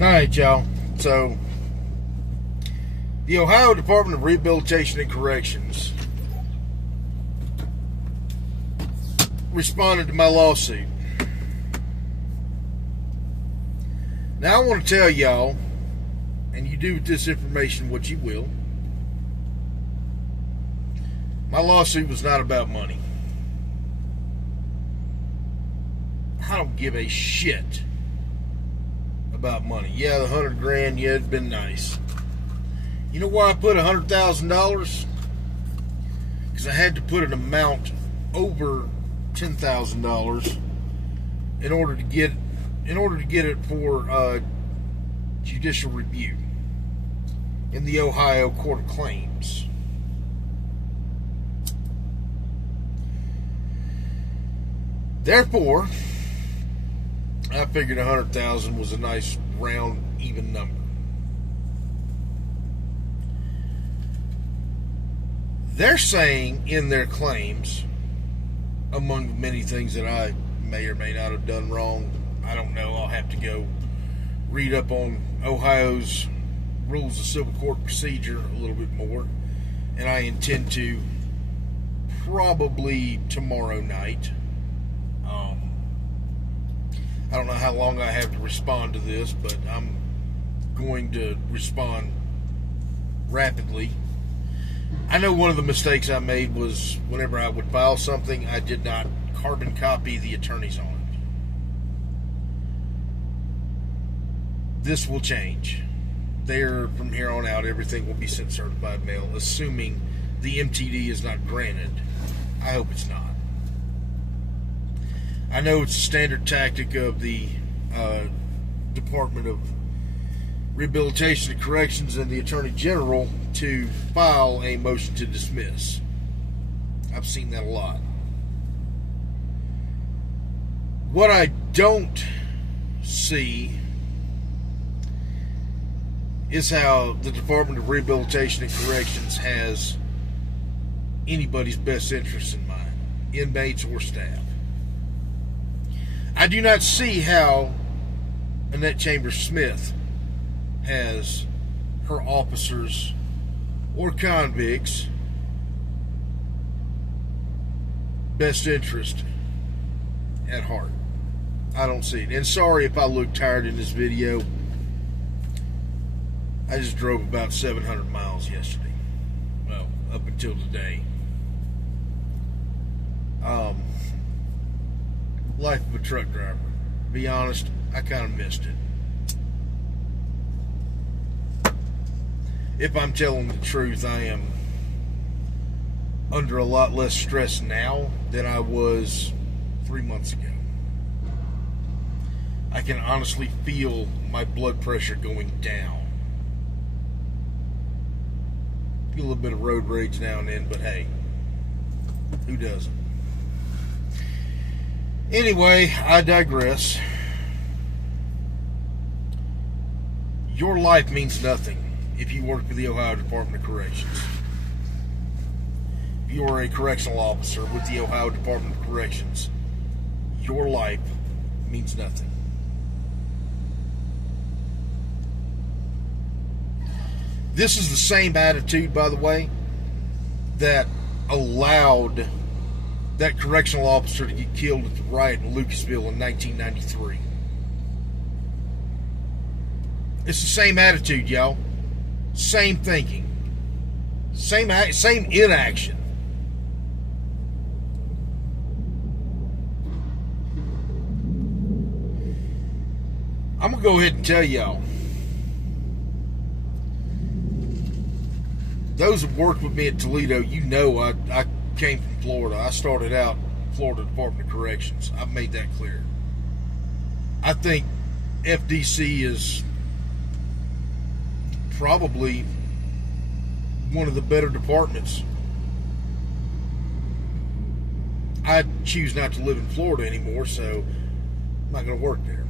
Alright, y'all. So, the Ohio Department of Rehabilitation and Corrections responded to my lawsuit. Now, I want to tell y'all, and you do with this information what you will, my lawsuit was not about money. I don't give a shit about money. Yeah, the $100,000, yeah, it'd been nice. You know why I put $100,000? Because I had to put an amount over $10,000 in order to get it for judicial review in the Ohio Court of Claims. Therefore, I figured 100,000 was a nice round, even number. They're saying in their claims, among the many things that I may or may not have done wrong, I don't know, I'll have to go read up on Ohio's Rules of Civil Court Procedure a little bit more, and I intend to probably tomorrow night. I don't know how long I have to respond to this, but I'm going to respond rapidly. I know one of the mistakes I made was whenever I would file something, I did not carbon copy the attorneys on it. This will change. From here on out, everything will be sent certified mail, assuming the MTD is not granted. I hope it's not. I know it's a standard tactic of the Department of Rehabilitation and Corrections and the Attorney General to file a motion to dismiss. I've seen that a lot. What I don't see is how the Department of Rehabilitation and Corrections has anybody's best interest in mind, inmates or staff. I do not see how Annette Chambers Smith has her officers or convicts' best interest at heart. I don't see it. And sorry if I look tired in this video. I just drove about 700 miles yesterday. Well, up until today. Life of a truck driver. To be honest, I kind of missed it. If I'm telling the truth, I am under a lot less stress now than I was 3 months ago. I can honestly feel my blood pressure going down. Get a little bit of road rage now and then, but hey, who doesn't? Anyway, I digress. Your life means nothing if you work for the Ohio Department of Corrections. If you are a correctional officer with the Ohio Department of Corrections, your life means nothing. This is the same attitude, by the way, that allowed that correctional officer to get killed at the riot in Lucasville in 1993. It's the same attitude, y'all. Same thinking. Same inaction. I'm going to go ahead and tell y'all. Those that worked with me at Toledo, you know I came from Florida. I started out Florida Department of Corrections. I've made that clear. I think FDC is probably one of the better departments. I choose not to live in Florida anymore, so I'm not going to work there.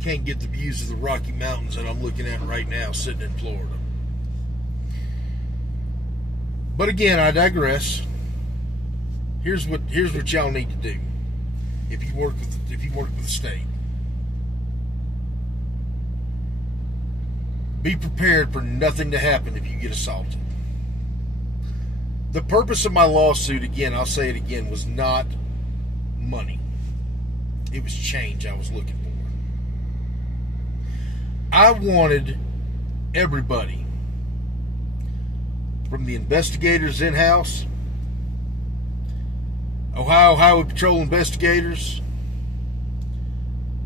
Can't get the views of the Rocky Mountains that I'm looking at right now sitting in Florida. But again, I digress. Here's what y'all need to do. If you work with the state, be prepared for nothing to happen if you get assaulted. The purpose of my lawsuit, again, I'll say it again, was not money. It was change I was looking for. I wanted everybody, from the investigators in-house, Ohio Highway Patrol investigators,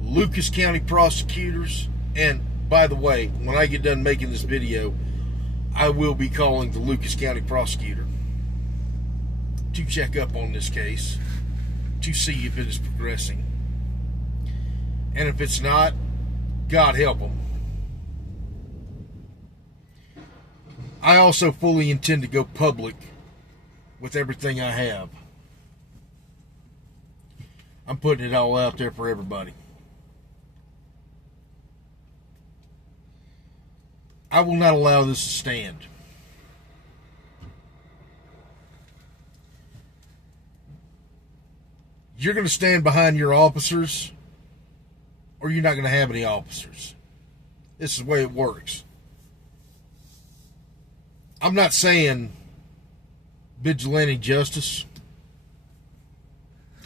Lucas County prosecutors, and by the way, when I get done making this video, I will be calling the Lucas County prosecutor to check up on this case, to see if it is progressing. And if it's not, God help them. I also fully intend to go public with everything I have. I'm putting it all out there for everybody. I will not allow this to stand. You're going to stand behind your officers, or you're not going to have any officers. This is the way it works. I'm not saying vigilante justice.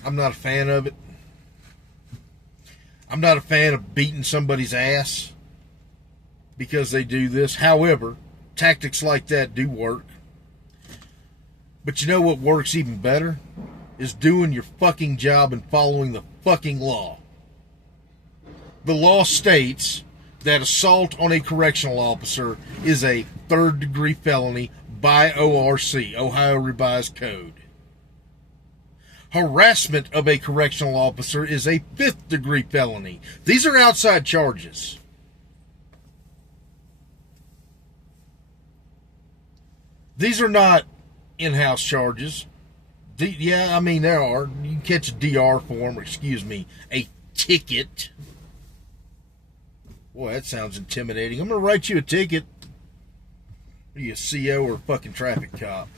I'm not a fan of it. I'm not a fan of beating somebody's ass because they do this. However, tactics like that do work. But you know what works even better? Is doing your fucking job and following the fucking law. The law states that assault on a correctional officer is a third-degree felony by ORC, Ohio Revised Code. Harassment of a correctional officer is a fifth-degree felony. These are outside charges. These are not in-house charges. Yeah, I mean, there are. You can catch a DR form, or excuse me, a ticket. Boy, that sounds intimidating. I'm going to write you a ticket. Are you a CO or a fucking traffic cop?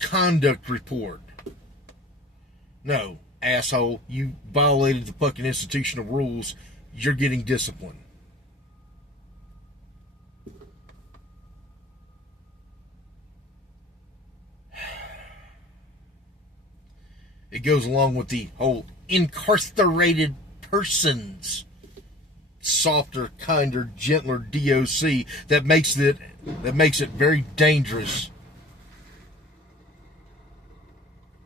Conduct report. No, asshole, you violated the fucking institutional rules. You're getting disciplined. It goes along with the whole incarcerated persons, softer, kinder, gentler DOC that makes it very dangerous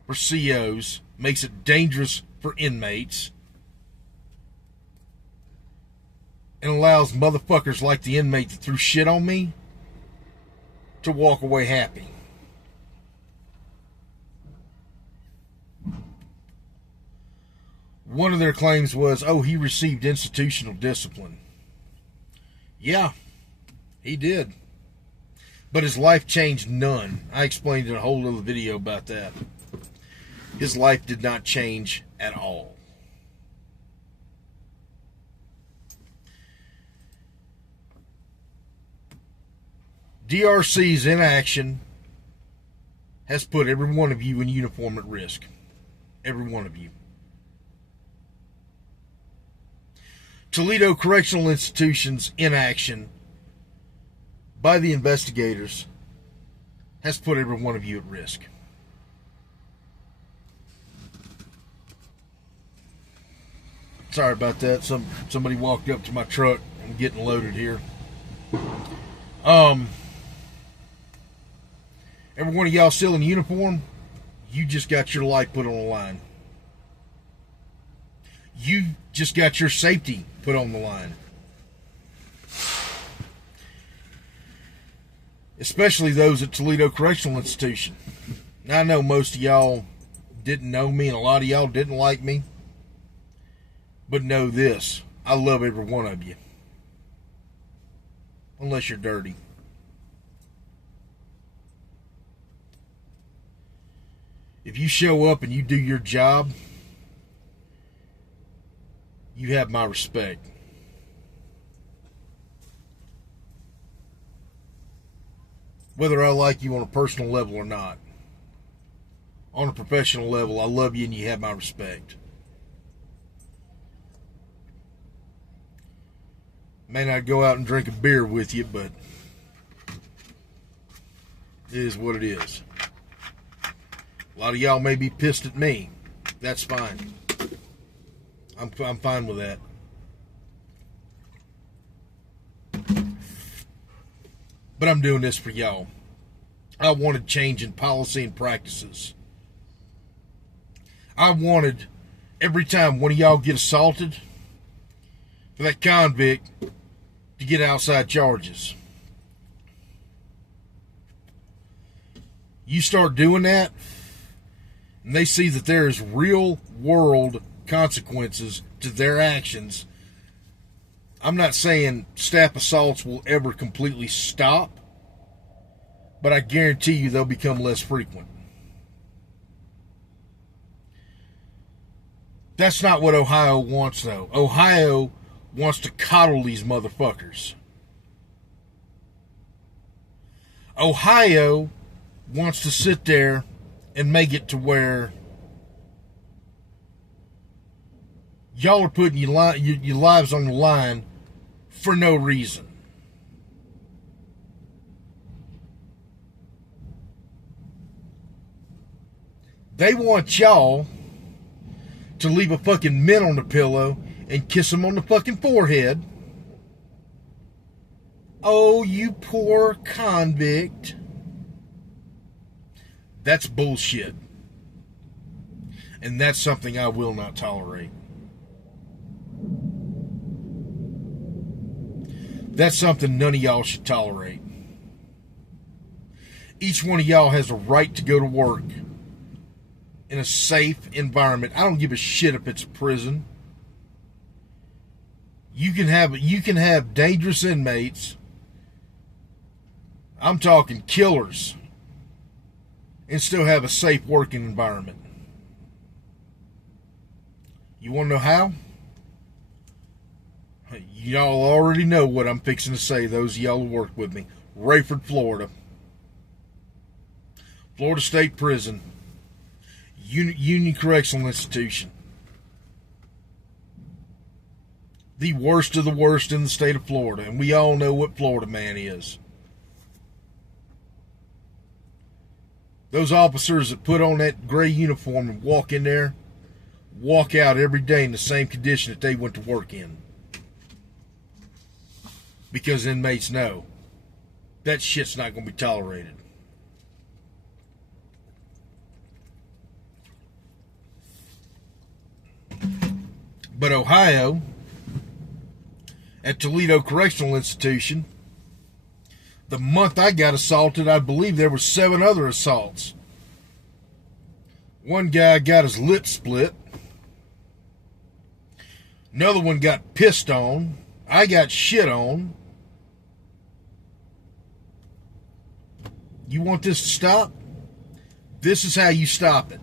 for COs, makes it dangerous for inmates, and allows motherfuckers like the inmate that threw shit on me to walk away happy. One of their claims was, oh, he received institutional discipline. Yeah, he did. But his life changed none. I explained in a whole other video about that. His life did not change at all. DRC's inaction has put every one of you in uniform at risk. Every one of you. Toledo Correctional Institution's inaction by the investigators has put every one of you at risk. Sorry about that. Somebody walked up to my truck. I'm getting loaded here. Every one of y'all still in uniform, you just got your life put on the line. You just got your safety put on the line. Especially those at Toledo Correctional Institution. Now, I know most of y'all didn't know me and a lot of y'all didn't like me. But know this, I love every one of you. Unless you're dirty. If you show up and you do your job, you have my respect. whether I like you on a personal level or not. On a professional level, I love you and you have my respect. May not go out and drink a beer with you, but it is what it is. A lot of y'all may be pissed at me. That's fine. I'm fine with that. But I'm doing this for y'all. I wanted change in policy and practices. I wanted, every time one of y'all get assaulted, for that convict to get outside charges. You start doing that, and they see that there is real world consequences to their actions. I'm not saying staff assaults will ever completely stop, but I guarantee you they'll become less frequent. That's not what Ohio wants, though. Ohio wants to coddle these motherfuckers. Ohio wants to sit there and make it to where y'all are putting your lives on the line for no reason. They want y'all to leave a fucking mint on the pillow and kiss them on the fucking forehead. Oh, you poor convict. That's bullshit. And that's something I will not tolerate. That's something none of y'all should tolerate. Each one of y'all has a right to go to work in a safe environment. I don't give a shit if it's a prison. You can have dangerous inmates. I'm talking killers, and still have a safe working environment. You want to know how? Y'all already know what I'm fixing to say, those of y'all who work with me. Rayford, Florida. Florida State Prison. Union Correctional Institution. The worst of the worst in the state of Florida. And we all know what Florida man is. Those officers that put on that gray uniform and walk in there, walk out every day in the same condition that they went to work in. Because inmates know that shit's not going to be tolerated. But Ohio, at Toledo Correctional Institution, the month I got assaulted, I believe there were 7 other assaults. One guy got his lip split. Another one got pissed on. I got shit on. You want this to stop? This is how you stop it.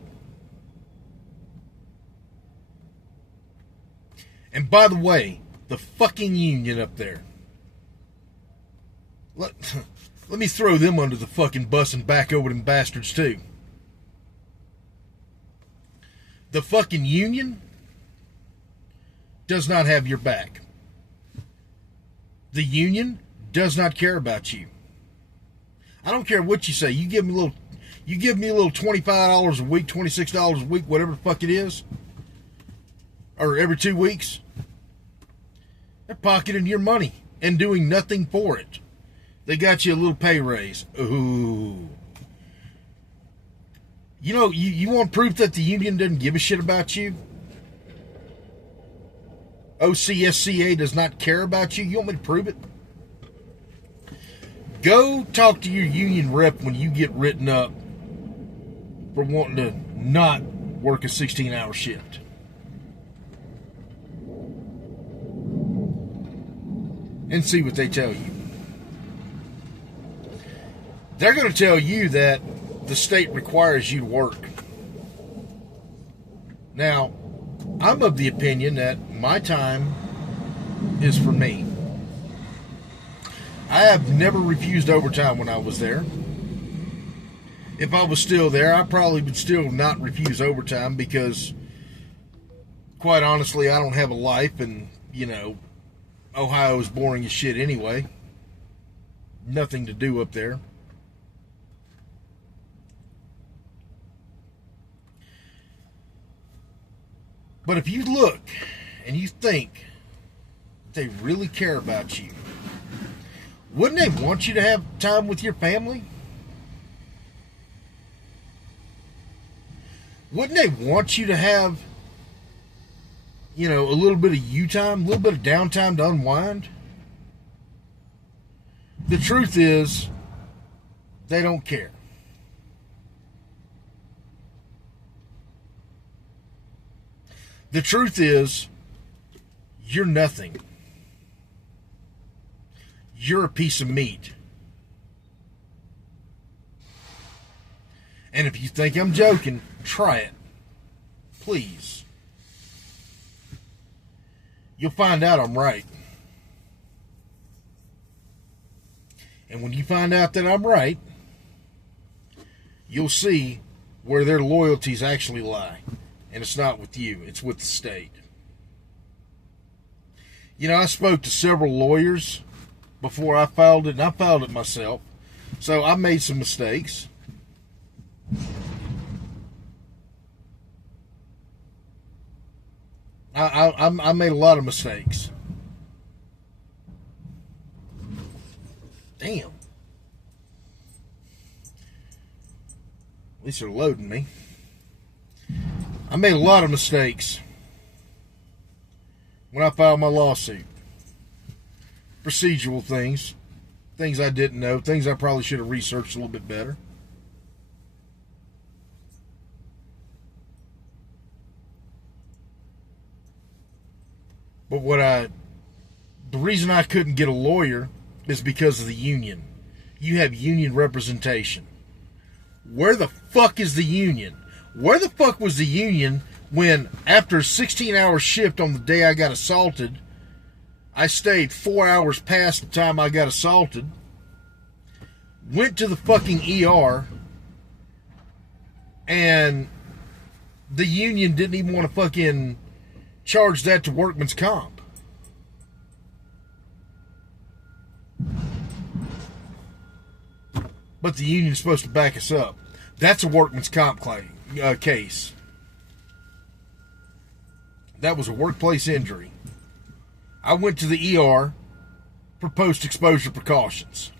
And by the way, the fucking union up there. Let me throw them under the fucking bus and back over them bastards too. The fucking union does not have your back. The union does not care about you. I don't care what you say. You give me a little $25 a week, $26 a week, whatever the fuck it is, or every 2 weeks. They're pocketing your money and doing nothing for it. They got you a little pay raise. Ooh. You know, you want proof that the union doesn't give a shit about you? OCSCA does not care about you? You want me to prove it? Go talk to your union rep when you get written up for wanting to not work a 16-hour shift. And see what they tell you. They're going to tell you that the state requires you to work. Now, I'm of the opinion that my time is for me. I have never refused overtime when I was there. If I was still there, I probably would still not refuse overtime because, quite honestly, I don't have a life, and, you know, Ohio is boring as shit anyway. Nothing to do up there. But if you look and you think they really care about you, wouldn't they want you to have time with your family? Wouldn't they want you to have, you know, a little bit of you time, a little bit of downtime to unwind? The truth is, they don't care. The truth is, you're nothing. You're a piece of meat. And if you think I'm joking, try it. Please. You'll find out I'm right. And when you find out that I'm right, you'll see where their loyalties actually lie. And it's not with you, it's with the state. You know, I spoke to several lawyers before I filed it, and I filed it myself. So I made some mistakes. I made a lot of mistakes. Damn. At least they're loading me. I made a lot of mistakes when I filed my lawsuit. Procedural things. Things I didn't know. Things I probably should have researched a little bit better. But the reason I couldn't get a lawyer is because of the union. You have union representation. Where the fuck is the union? Where the fuck was the union when, after a 16-hour shift on the day I got assaulted, I stayed 4 hours past the time I got assaulted, went to the fucking ER, and the union didn't even want to fucking charge that to workman's comp? But the union's supposed to back us up. That's a workman's comp claim. Case. That was a workplace injury. I went to the ER for post-exposure precautions.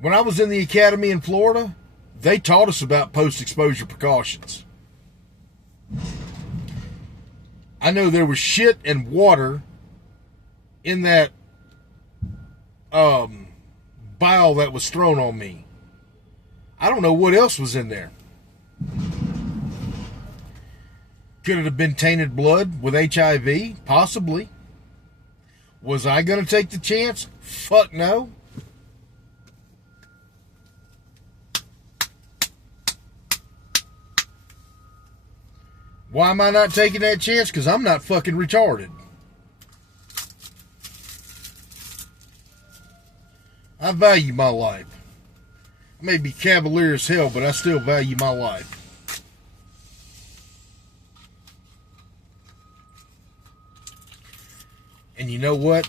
When I was in the academy in Florida, they taught us about post-exposure precautions. I know there was shit and water in that bile that was thrown on me. I don't know what else was in there. Could it have been tainted blood with HIV? Possibly. Was I going to take the chance? Fuck no. Why am I not taking that chance? Because I'm not fucking retarded. I value my life. I may be cavalier as hell, but I still value my life. And you know what?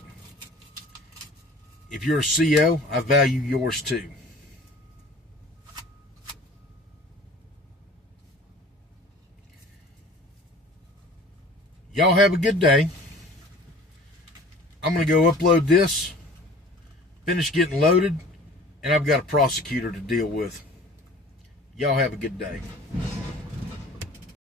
If you're a CO, I value yours too. Y'all have a good day. I'm going to go upload this, finish getting loaded, and I've got a prosecutor to deal with. Y'all have a good day.